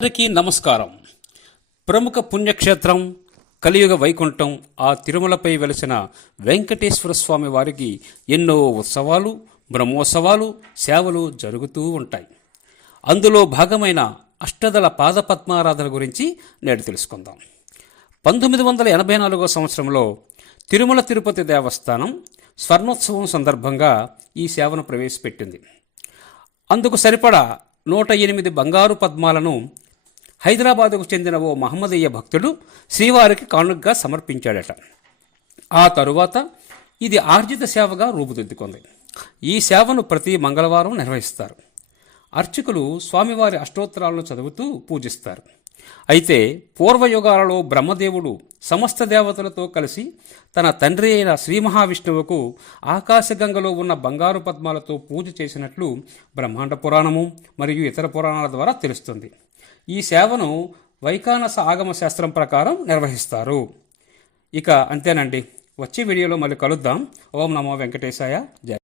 అందరికీ నమస్కారం. ప్రముఖ పుణ్యక్షేత్రం కలియుగ వైకుంఠం ఆ తిరుమలపై వెలిసిన వెంకటేశ్వర స్వామి వారికి ఎన్నో ఉత్సవాలు బ్రహ్మోత్సవాలు సేవలు జరుగుతూ ఉంటాయి. అందులో భాగమైన అష్టదళ పాదపద్మారాధన గురించి నేడు తెలుసుకుందాం. పంతొమ్మిది వందల ఎనభై నాలుగో సంవత్సరంలో తిరుమల తిరుపతి దేవస్థానం స్వర్ణోత్సవం సందర్భంగా ఈ సేవను ప్రవేశపెట్టింది. అందుకు సరిపడా నూట ఎనిమిది బంగారు పద్మాలను హైదరాబాదుకు చెందిన ఓ మహమ్మదీయ భక్తుడు శ్రీవారికి కానుకగా సమర్పించాడట. ఆ తరువాత ఇది ఆర్జిత సేవగా రూపుదిద్దుకుంది. ఈ సేవను ప్రతి మంగళవారం నిర్వహిస్తారు. అర్చకులు స్వామివారి అష్టోత్తరాలను చదువుతూ పూజిస్తారు. అయితే పూర్వయుగాలలో బ్రహ్మదేవుడు సమస్త దేవతలతో కలిసి తన తండ్రి అయిన శ్రీ మహావిష్ణువుకు ఆకాశగంగలో ఉన్న బంగారు పద్మాలతో పూజ చేసినట్లు బ్రహ్మాండ పురాణము మరియు ఇతర పురాణాల ద్వారా తెలుస్తుంది. ఈ సేవను వైకానస ఆగమ శాస్త్రం ప్రకారం నిర్వహిస్తారు. ఇక అంతేనండి. వచ్చే వీడియోలో మళ్ళీ కలుద్దాం. ఓం నమో వెంకటేశాయ. జయ